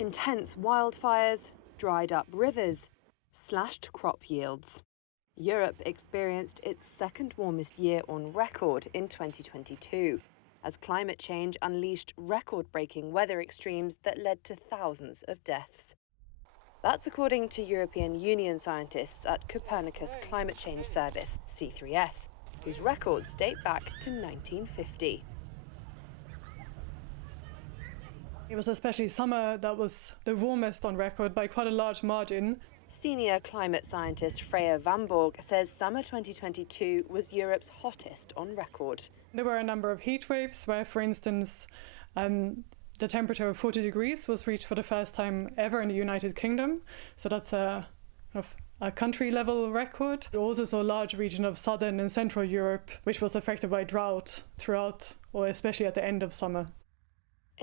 Intense wildfires, dried up rivers, slashed crop yields. Europe experienced its second warmest year on record in 2022, as climate change unleashed record-breaking weather extremes that led to thousands of deaths. That's according to European Union scientists at Copernicus Climate Change Service, C3S, whose records date back to 1950. It was especially summer that was the warmest on record by quite a large margin. Senior climate scientist Freya Vanborg says summer 2022 was Europe's hottest on record. There were a number of heat waves where, for instance, the temperature of 40 degrees was reached for the first time ever in the United Kingdom. So that's a country-level record. We also saw a large region of southern and central Europe, which was affected by drought throughout, or especially at the end of summer.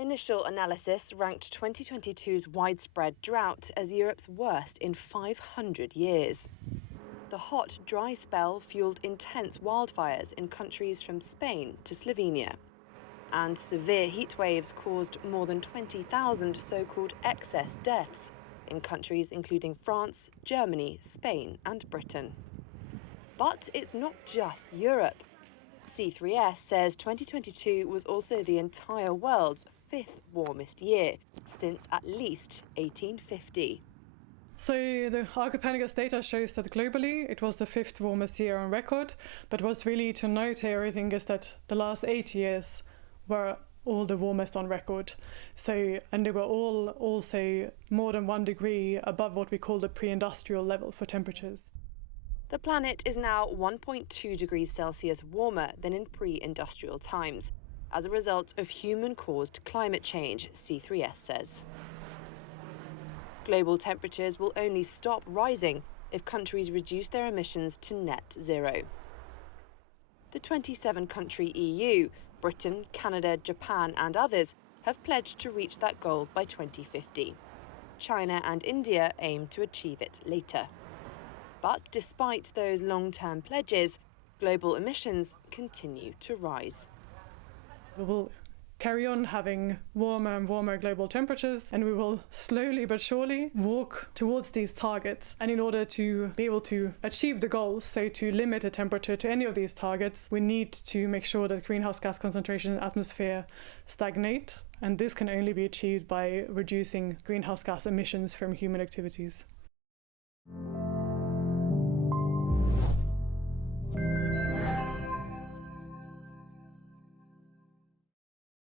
Initial analysis ranked 2022's widespread drought as Europe's worst in 500 years. The hot, dry spell fueled intense wildfires in countries from Spain to Slovenia. And severe heat waves caused more than 20,000 so-called excess deaths in countries including France, Germany, Spain and Britain. But it's not just Europe. C3S says 2022 was also the entire world's fifth warmest year since at least 1850. So the Copernicus data shows that globally it was the fifth warmest year on record, but what's really to note here, I think, is that the last 8 years were all the warmest on record. And they were all also more than 1 degree above what we call the pre-industrial level for temperatures. The planet is now 1.2 degrees Celsius warmer than in pre-industrial times, as a result of human-caused climate change, C3S says. Global temperatures will only stop rising if countries reduce their emissions to net zero. The 27-country EU, Britain, Canada, Japan and others have pledged to reach that goal by 2050. China and India aim to achieve it later. But despite those long-term pledges, global emissions continue to rise. We will carry on having warmer and warmer global temperatures, and we will slowly but surely walk towards these targets. And in order to be able to achieve the goals, so to limit the temperature to any of these targets, we need to make sure that greenhouse gas concentration in the atmosphere stagnate. And this can only be achieved by reducing greenhouse gas emissions from human activities.